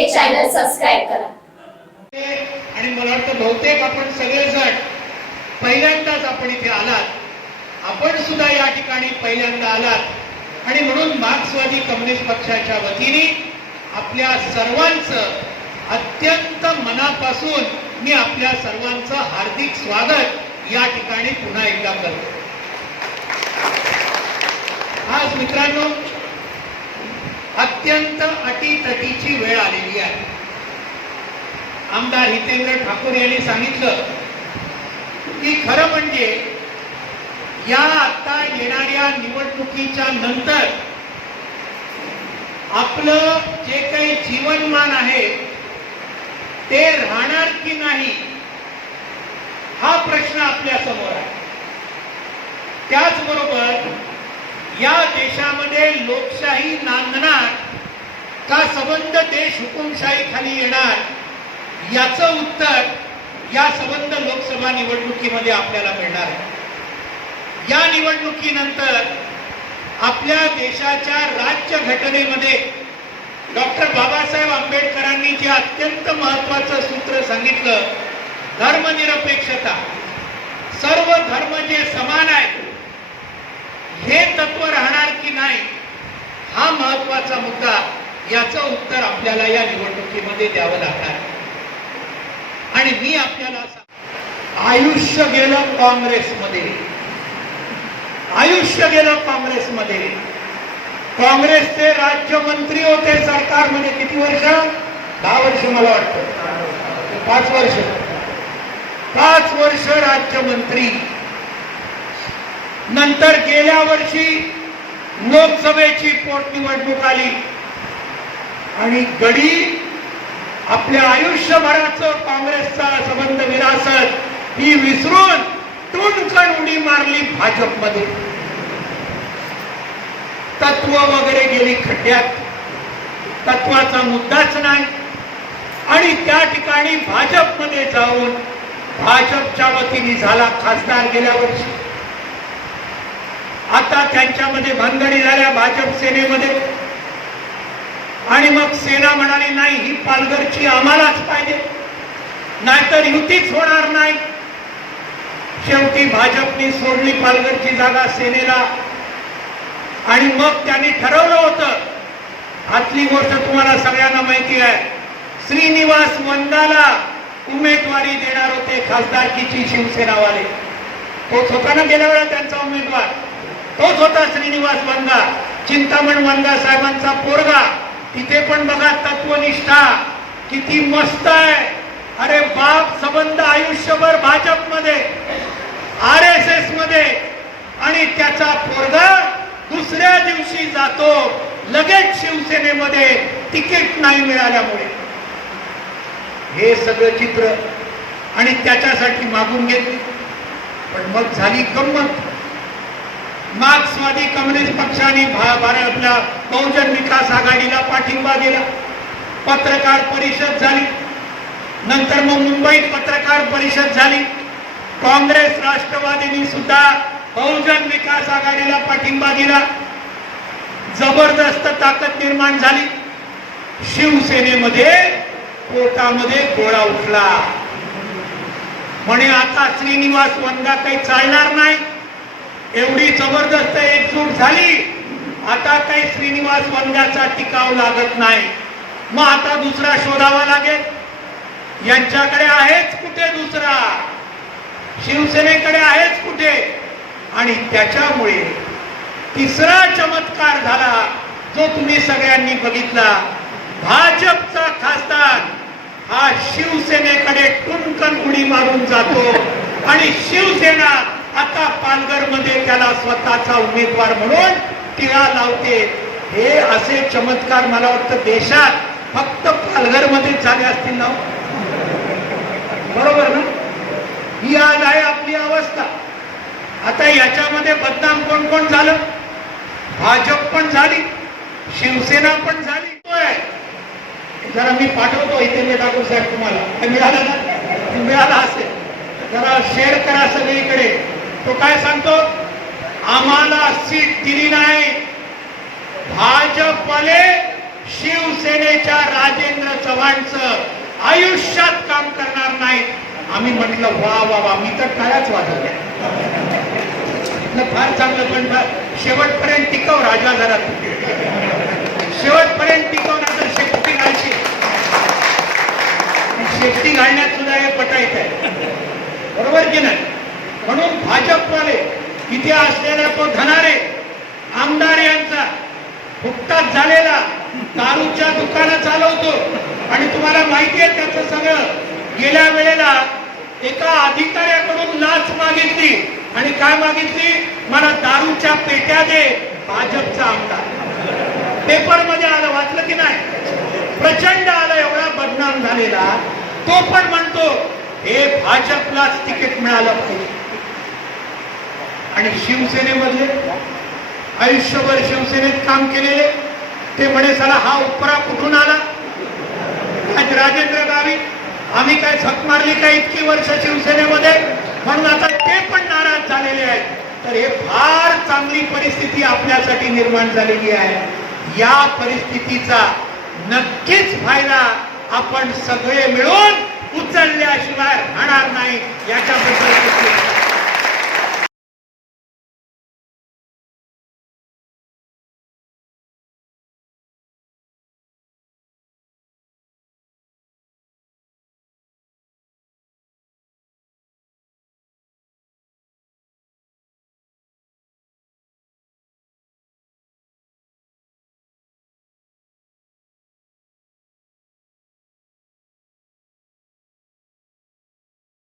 हे channel subscribe करा. आणि मला वाटतं बहुतेक आपण सगळेजण पहिल्यांदाच आपण इथे आलात. आपण सुद्धा या ठिकाणी पहिल्यांदा आलात. आणि म्हणून मार्क्सवादी कम्युनिस्ट पक्षाच्या वतीने आपल्या सर्वांचं अत्यंत मनापासून मी आपल्या सर्वांचं हार्दिक स्वागत या ठिकाणी पुन्हा एकदा करतो. आज मित्रांनो अत्यंत अटीतटीची वेळ आली. आमदार हितेंद्र ठाकूर यांनी सांगितलं की खरं म्हणजे या आता येणाऱ्या निवडणुकीच्या नंतर आपलं जे काही जीवनमान आहे ते राहणार की नाही हा प्रश्न आपल्यासमोर आहे. त्याचबरोबर या देशामध्ये लोकशाही नांदणार का संबंध देश हुकुमशाही खाली येणार याचं उत्तर या संबंध लोकसभा निवडणुकीमध्ये आपल्याला मिळणार आहे या निवडणुकीनंतर आपल्या देशाच्या राज्य घटनेमध्ये डॉक्टर बाबासाहेब आंबेडकरांनी जे अत्यंत महत्वाचं सूत्र सांगितलं धर्मनिरपेक्षता सर्व धर्म जे समान आहेत हे तत्व राहणार की नाही हा महत्त्वाचा मुद्दा याचं उत्तर आपल्याला या निवडणुकीमध्ये द्यावं लागणार आहे. आणि मी आपल्याला आयुष्य गेलं काँग्रेसमध्ये. आयुष्य गेलं काँग्रेसमध्ये. काँग्रेसचे राज्यमंत्री होते सरकारमध्ये किती वर्ष? दहा वर्ष मला वाटतं. पाच वर्ष. पाच वर्ष राज्यमंत्री. नंतर गेल्या वर्षी लोकसभेची पोटनिवडणूक आली. आणि गडी आपल्या आयुष्यभराचं काँग्रेसचा संबंध विरासत ही विसरून टुणकण उडी मारली भाजपमध्ये. तत्व वगैरे गेली खड्ड्यात. तत्वाचा मुद्दाच नाही. आणि त्या ठिकाणी भाजपमध्ये जाऊन भाजपच्या वतीने झाला खासदार गेल्या वर्षी. आता त्यांच्यामध्ये भानगडी झाल्या भाजप सेनेमध्ये. आणि मग सेना म्हणाली नाही ही पालघरची आम्हालाच पाहिजे. नाहीतर युतीच होणार नाही. शेवटी भाजपने सोडली पालघरची जागा सेनेला. आणि मग त्यांनी ठरवलं होतं आतली गोष्ट तुम्हाला सगळ्यांना माहिती आहे श्रीनिवास वंदाला उमेदवारी देणार होते खासदारकीची शिवसेनावाले. तोच होता ना गेल्या वेळा त्यांचा उमेदवार? तोच होता श्रीनिवास वंदा चिंतामण वंदा साहेबांचा पोरगा. तिथे पण बघा तत्वनिष्ठा. किती मस्त आहे. अरे बाप संबंध आयुष्यभर भाजपमध्ये आर एस एसमध्ये. आणि त्याचा पोरगा दुसऱ्या दिवशी जातो लगेच शिवसेनेमध्ये तिकीट नाही मिळाल्यामुळे. हे सगळं चित्र आणि त्याच्यासाठी मागून घेतली. पण मग झाली गंमत. मार्क्सवादी कम्युनिस्ट पक्षाने भा- बहुजन विकास आघाडीला पाठिंबा दिला. पत्रकार परिषद झाली. नंतर मग मुंबईत पत्रकार परिषद झाली. काँग्रेस राष्ट्रवादीने सुद्धा बहुजन विकास आघाडीला पाठिंबा दिला. जबरदस्त ताकद निर्माण झाली. शिवसेनेमध्ये पोटामध्ये गोळा उठला. म्हणे आता श्रीनिवास वंदा काही चालणार नाही. एवढी जबरदस्त एकजूट झाली. आता काही श्रीनिवास वनगाचा टिकाव लागत नाही. मग आता दुसरा शोधावा लागेल. यांच्याकडे आहेच कुठे दुसरा? शिवसेनेकडे आहेच कुठे? आणि त्याच्यामुळे तिसरा चमत्कार झाला जो तुम्ही सगळ्यांनी बघितला. भाजपचा खासदार हा शिवसेनेकडे टुनकन उडी मारून जातो आणि शिवसेना आता पालघरमध्ये त्याला स्वतःचा उमेदवार म्हणून टिळा लावते. हे असे चमत्कार मला वाटतं देशात फक्त पालघरमध्ये झाले असतील ना हो? बरोबर ना? ही आज आहे आपली अवस्था. आता याच्यामध्ये बदनाम कोण कोण झालं? भाजप पण झाली. शिवसेना पण झाली. जरा मी पाठवतो इथे मी ठाकूर साहेब तुम्हाला. मिळालं ना? मिळालं असेल. जरा शेअर करा सगळीकडे. तो काय सांगतो? आम्हाला सीट दिली नाही. भाजपले शिवसेनेच्या राजेंद्र चव्हाणचं आयुष्यात काम करणार नाही आम्ही म्हटलं वा वा वा मी तर कायच वाजवल्या फार चांगलं पण शेवटपर्यंत टिकव राजा जरा. शेवटपर्यंत टिकव ना तर शेपटी घालशी शेपटी घालण्यात सुद्धा हे पटायचं आहे. बरोबर की नाही? म्हणून भाजपवाले तिथे असलेला तो धनारे आमदार यांचा फुकटात झालेला दारूच्या दुकानं चालवतो. आणि तुम्हाला माहिती आहे त्याचं सगळं. गेल्या वेळेला एका अधिकाऱ्याकडून लाच मागितली. आणि काय मागितली? मला दारूच्या पेट्या दे भाजपचा आमदार. पेपरमध्ये आलं वाचलं की नाही? प्रचंड आला एवढा बदनाम झालेला. तो पण म्हणतो हे भाजपलाच तिकीट मिळालं पाहिजे. आणि शिवसेनेमधले आयुष्यभर शिवसेनेत काम केलेले ते म्हणे सला हा उपरा कुठून आला? आज राजेंद्र गावी आम्ही काय झक मारली काय इतकी वर्ष शिवसेनेमध्ये? म्हणून आता ते पण नाराज झालेले आहेत. तर हे फार चांगली परिस्थिती आपल्यासाठी निर्माण झालेली आहे. या परिस्थितीचा नक्कीच फायदा आपण सगळे मिळून उचलल्याशिवाय राहणार नाही याच्याबद्दल